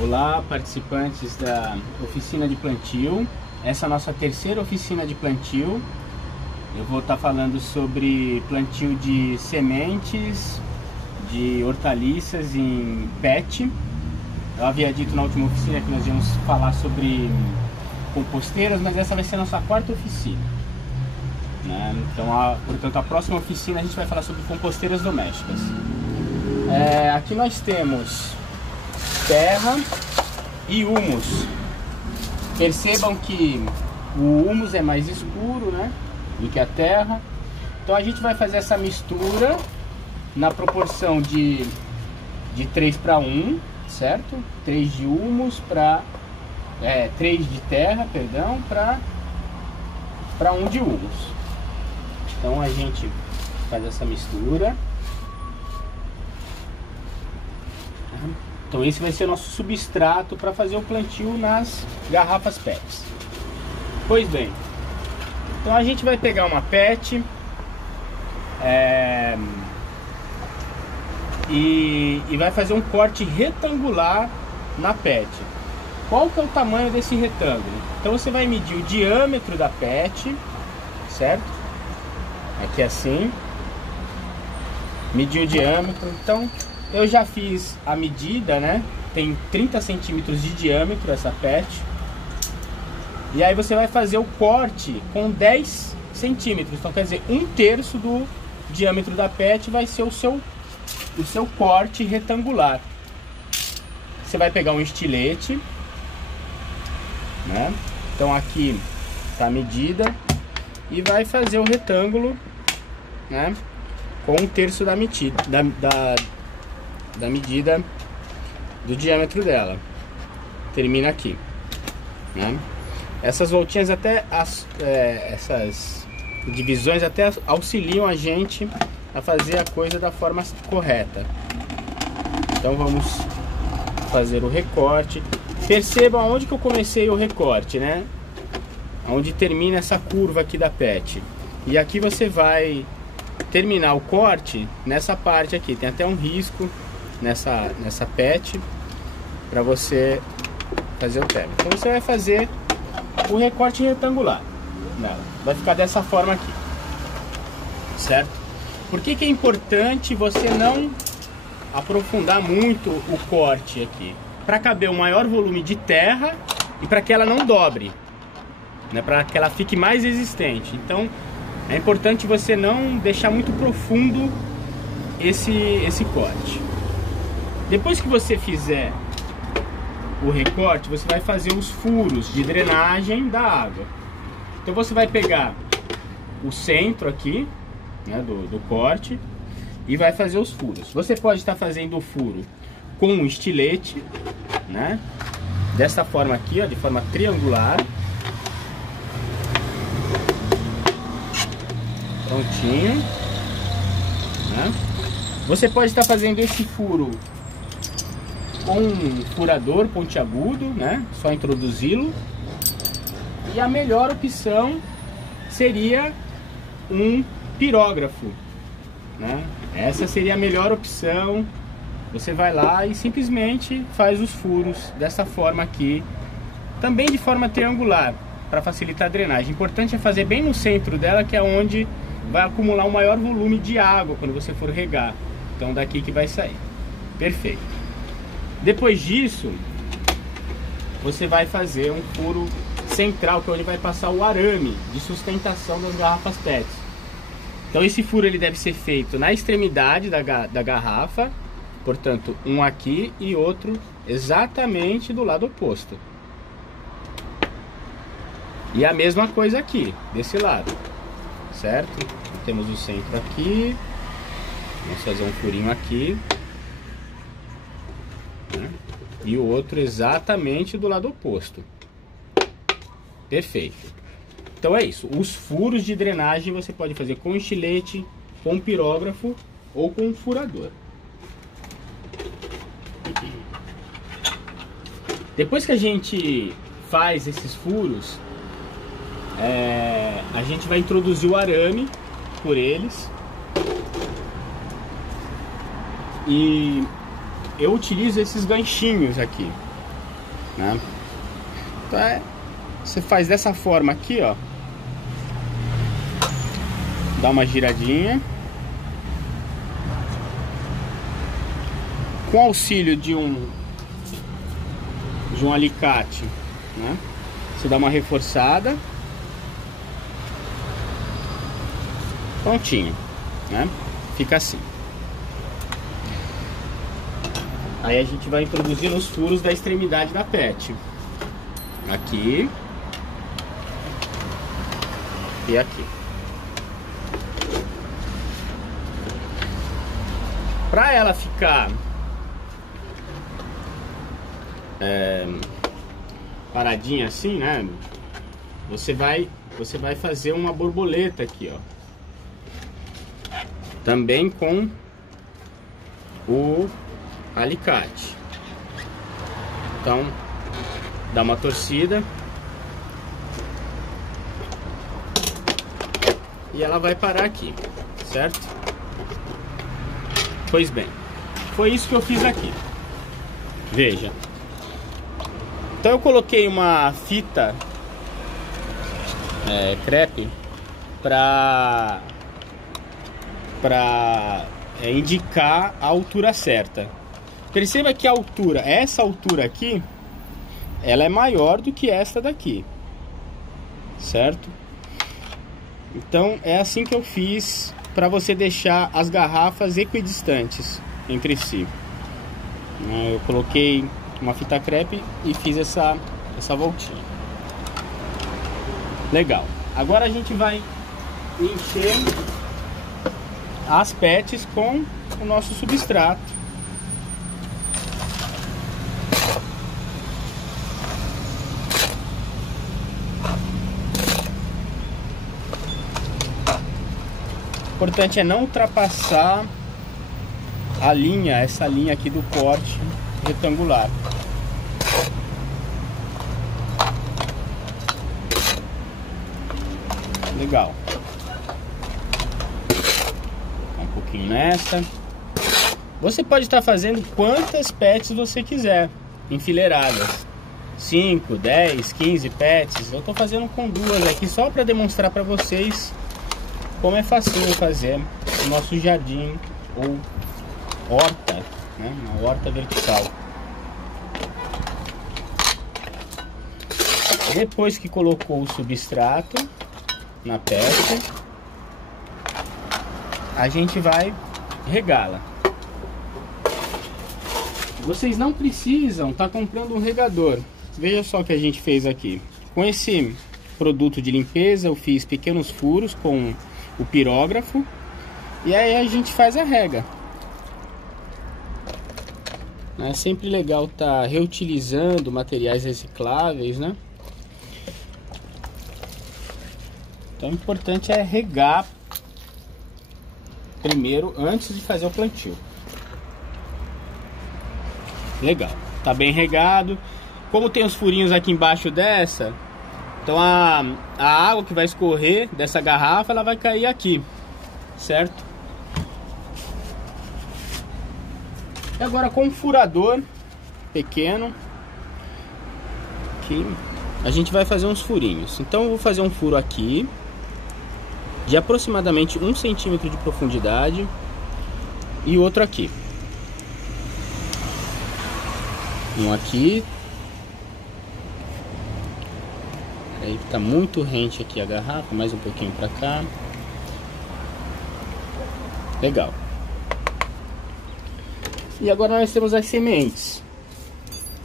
Olá, participantes da oficina de plantio. Essa é a nossa terceira oficina de plantio. Eu vou estar falando sobre plantio de sementes, de hortaliças em PET. Eu havia dito na última oficina que nós íamos falar sobre composteiras, mas essa vai ser a nossa quarta oficina, né? Então, portanto, a próxima oficina a gente vai falar sobre composteiras domésticas. Aqui nós temos terra e humus. Percebam que o humus é mais escuro, né, do que a terra. Então a gente vai fazer essa mistura na proporção de 3 para 1, certo? 3 de humus para 3 de terra, perdão, para 1 de humus. Então a gente faz essa mistura. Então esse vai ser o nosso substrato para fazer o plantio nas garrafas PETs. Pois bem, então a gente vai pegar uma PET e vai fazer um corte retangular na PET. Qual que é o tamanho desse retângulo? Então você vai medir o diâmetro da PET, certo? Aqui assim, medir o diâmetro. Então eu já fiz a medida, né? Tem 30 centímetros de diâmetro essa PET. E aí você vai fazer o corte com 10 centímetros. Então quer dizer, 1/3 do diâmetro da PET vai ser o seu corte retangular. Você vai pegar um estilete, né? Então aqui tá a medida. E vai fazer o retângulo, né? Com 1/3 da medida do diâmetro dela. Termina aqui, né? Essas voltinhas essas divisões até auxiliam a gente a fazer a coisa da forma correta. Então vamos fazer o recorte. Percebam aonde que eu comecei o recorte, né? Onde termina essa curva aqui da PET. E aqui você vai terminar o corte nessa parte aqui. Tem até um risco nessa PET para você fazer o término. Então você vai fazer o recorte retangular nela. Vai ficar dessa forma aqui, certo? Por que é importante você não aprofundar muito o corte aqui? Para caber o maior volume de terra e para que ela não dobre, né? Para que ela fique mais resistente. Então é importante você não deixar muito profundo esse corte. Depois que você fizer o recorte, você vai fazer os furos de drenagem da água. Então você vai pegar o centro aqui, né, do corte e vai fazer os furos. Você pode estar fazendo o furo com um estilete, né, dessa forma aqui, ó, de forma triangular. Prontinho, né? Você pode estar fazendo esse furo com um furador pontiagudo, né? Só introduzi-lo. E a melhor opção seria um pirógrafo, né? Essa seria a melhor opção. Você vai lá e simplesmente faz os furos dessa forma aqui, também de forma triangular, para facilitar a drenagem. O importante é fazer bem no centro dela, que é onde vai acumular um maior volume de água quando você for regar. Então daqui que vai sair. Perfeito. Depois disso, você vai fazer um furo central, que é onde vai passar o arame de sustentação das garrafas PET. Então esse furo ele deve ser feito na extremidade da garrafa, portanto um aqui e outro exatamente do lado oposto. E a mesma coisa aqui, desse lado, certo? Temos o centro aqui, vamos fazer um furinho aqui, né? E o outro exatamente do lado oposto. Perfeito. Então é isso. Os furos de drenagem você pode fazer com estilete, com pirógrafo ou com um furador. Depois que a gente faz esses furos, a gente vai introduzir o arame por eles. E eu utilizo esses ganchinhos aqui. né? Então você faz dessa forma aqui, ó. Dá uma giradinha. Com auxílio de um alicate, né? Você dá uma reforçada. Prontinho, né? Fica assim. Aí a gente vai introduzir nos furos da extremidade da PET. Aqui. E aqui. Para ela ficar paradinha assim, né? Você vai fazer uma borboleta aqui, ó. Também com o alicate. Então, dá uma torcida e ela vai parar aqui, certo? Pois bem, foi isso que eu fiz aqui. Veja. Então eu coloquei uma fita crepe para indicar a altura certa. Perceba que a altura, essa altura aqui, ela é maior do que esta daqui, certo? Então é assim que eu fiz para você deixar as garrafas equidistantes entre si. Eu coloquei uma fita crepe e fiz essa voltinha. Legal. Agora a gente vai encher as PETs com o nosso substrato. O importante é não ultrapassar a linha, essa linha aqui do corte retangular. Legal. Um pouquinho nessa. Você pode estar fazendo quantas PETs você quiser, enfileiradas. 5, 10, 15 PETs. Eu estou fazendo com duas aqui só para demonstrar para vocês como é facinho fazer o nosso jardim ou horta, né? Uma horta vertical. Depois que colocou o substrato na PET, a gente vai regá-la. Vocês não precisam estar comprando um regador. Veja só o que a gente fez aqui. Com esse produto de limpeza eu fiz pequenos furos com o pirógrafo e aí a gente faz a rega. É sempre legal estar reutilizando materiais recicláveis, né? Então o importante é regar primeiro antes de fazer o plantio. Legal, tá bem regado. Como tem os furinhos aqui embaixo dessa, então a água que vai escorrer dessa garrafa, ela vai cair aqui, certo? E agora com um furador pequeno, aqui, a gente vai fazer uns furinhos. Então eu vou fazer um furo aqui, de aproximadamente 1 centímetro de profundidade, e outro aqui. Um aqui. Aí tá muito rente aqui a garrafa, mais um pouquinho para cá. Legal. E agora nós temos as sementes.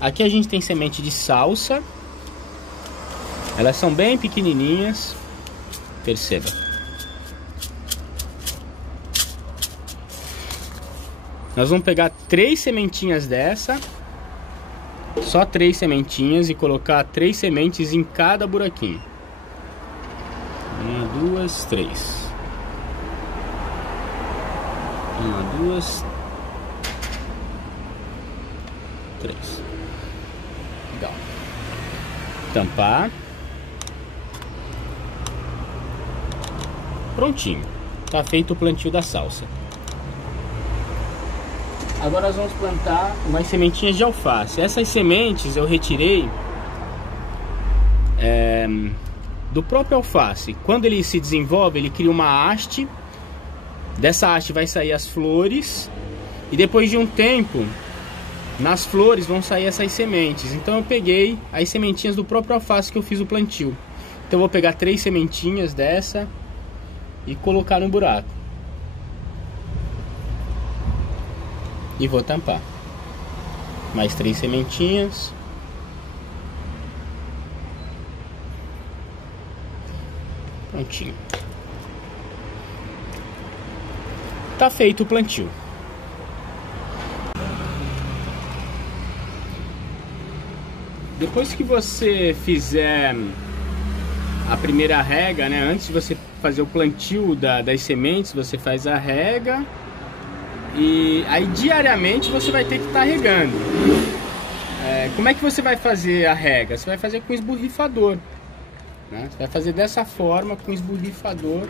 Aqui a gente tem semente de salsa. Elas são bem pequenininhas. Perceba. Nós vamos pegar 3 sementinhas dessa. Só 3 sementinhas e colocar 3 sementes em cada buraquinho. 1, 2, 3. 1, 2, 3. Legal. Tampar. Prontinho. Tá feito o plantio da salsa. Agora nós vamos plantar umas sementinhas de alface. Essas sementes eu retirei do próprio alface. Quando ele se desenvolve, ele cria uma haste. Dessa haste vai sair as flores. E depois de um tempo, nas flores vão sair essas sementes. Então eu peguei as sementinhas do próprio alface que eu fiz o plantio. Então eu vou pegar 3 sementinhas dessa e colocar no buraco. E vou tampar. Mais 3 sementinhas. Prontinho. Tá feito o plantio. Depois que você fizer a primeira rega, né? Antes de você fazer o plantio das sementes, você faz a rega. E aí diariamente você vai ter que estar regando. Como é que você vai fazer a rega? Você vai fazer com esborrifador, né? Você vai fazer dessa forma, com esborrifador.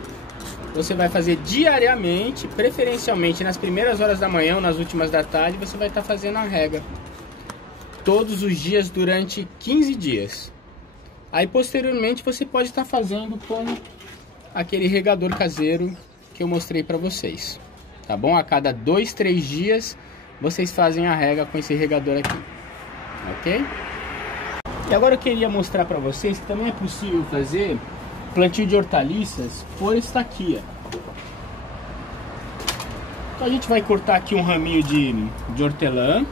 Você vai fazer diariamente, preferencialmente nas primeiras horas da manhã ou nas últimas da tarde. Você vai estar fazendo a rega todos os dias durante 15 dias. Aí posteriormente você pode estar fazendo com aquele regador caseiro que eu mostrei para vocês. Tá bom? A cada 2, 3 dias vocês fazem a rega com esse regador aqui. Ok? E agora eu queria mostrar para vocês que também é possível fazer plantio de hortaliças por estaquia. Então a gente vai cortar aqui um raminho de hortelã,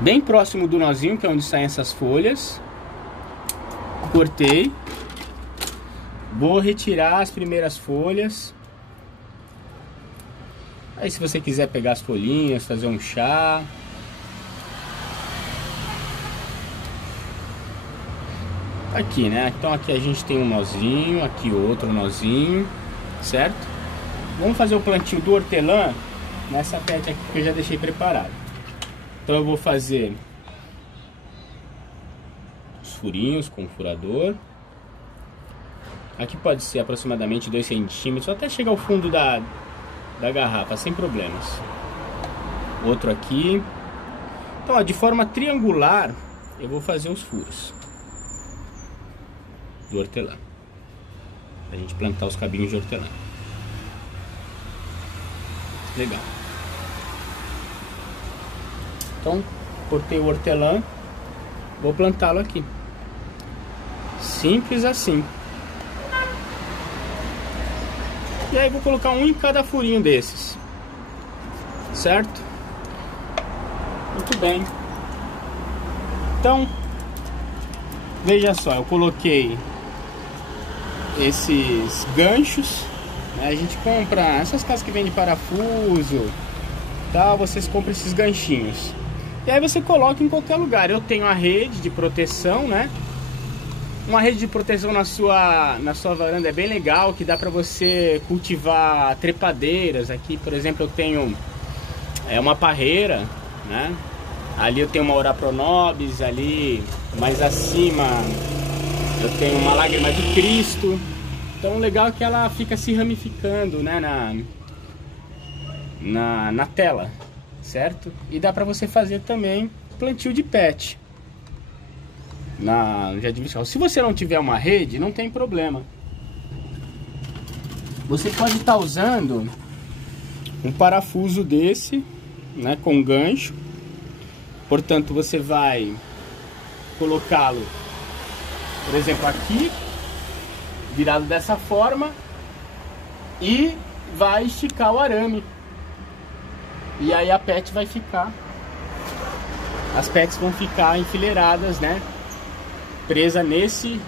bem próximo do nozinho, que é onde saem essas folhas. Cortei. Vou retirar as primeiras folhas. Aí se você quiser pegar as folhinhas, fazer um chá. Aqui, né? Então aqui a gente tem um nozinho, aqui outro nozinho, certo? Vamos fazer o plantio do hortelã nessa pet aqui que eu já deixei preparado. Então eu vou fazer os furinhos com o furador. Aqui pode ser aproximadamente 2 centímetros, até chegar ao fundo da garrafa, sem problemas. Outro aqui. Então, ó, de forma triangular, eu vou fazer os furos do hortelã, pra gente plantar os cabinhos de hortelã. Legal. Então, cortei o hortelã, vou plantá-lo aqui. Simples assim. E aí vou colocar um em cada furinho desses, certo? Muito bem. Então, veja só, eu coloquei esses ganchos, né? A gente compra essas casas que vendem parafuso, tá? Vocês compram esses ganchinhos. E aí você coloca em qualquer lugar. Eu tenho a rede de proteção, né? Uma rede de proteção na sua varanda é bem legal, que dá para você cultivar trepadeiras. Aqui, por exemplo, eu tenho uma parreira, né? Ali eu tenho uma Orapronobis, ali mais acima eu tenho uma Lágrima de Cristo. Então o legal é que ela fica se ramificando, né, na tela, certo? E dá para você fazer também plantio de pet no jardim vertical. Se você não tiver uma rede, não tem problema. Você pode estar usando um parafuso desse, né, com gancho. Portanto, você vai colocá-lo, por exemplo, aqui, virado dessa forma, e vai esticar o arame. E aí a pet vai ficar, as pets vão ficar enfileiradas, né, presa nesse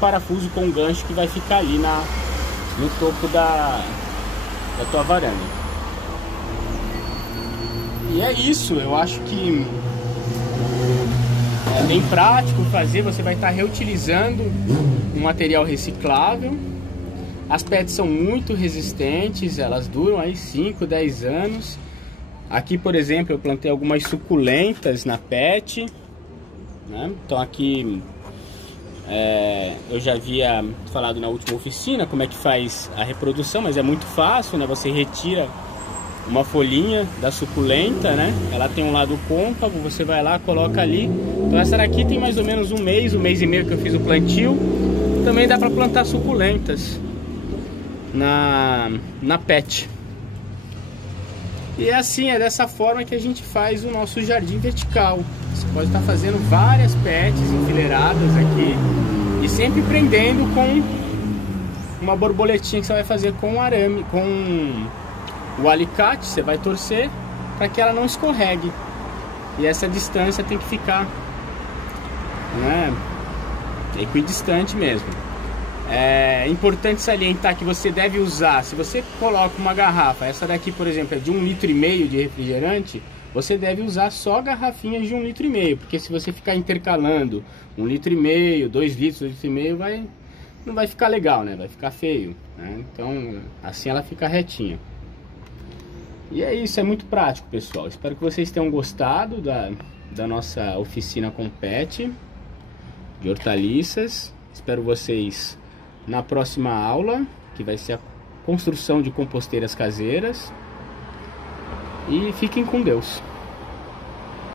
parafuso com gancho que vai ficar ali no topo da tua varanda. E é isso, eu acho que é bem prático fazer. Você vai estar reutilizando um material reciclável. As pets são muito resistentes, elas duram aí 5, 10 anos. Aqui, por exemplo, eu plantei algumas suculentas na pet, né? Então aqui eu já havia falado na última oficina como é que faz a reprodução, mas é muito fácil, né? Você retira uma folhinha da suculenta, né? Ela tem um lado côncavo, você vai lá, coloca ali. Então essa daqui tem mais ou menos um mês e meio que eu fiz o plantio. Também dá para plantar suculentas na PET. E é assim, é dessa forma que a gente faz o nosso jardim vertical. Você pode estar fazendo várias PETs enfileiradas aqui e sempre prendendo com uma borboletinha que você vai fazer com o arame, com o alicate. Você vai torcer para que ela não escorregue. E essa distância tem que ficar, né, equidistante mesmo. É importante salientar que você deve usar, se você coloca uma garrafa, essa daqui por exemplo é de 1,5 litro de refrigerante, você deve usar só garrafinhas de 1,5 litro, porque se você ficar intercalando 1,5 litro, 2 litros, 2,5 litros, não vai ficar legal, né? Vai ficar feio, né? Então assim ela fica retinha. E é isso, é muito prático, pessoal. Espero que vocês tenham gostado da nossa oficina com PET de hortaliças. Espero vocês na próxima aula, que vai ser a construção de composteiras caseiras. E fiquem com Deus.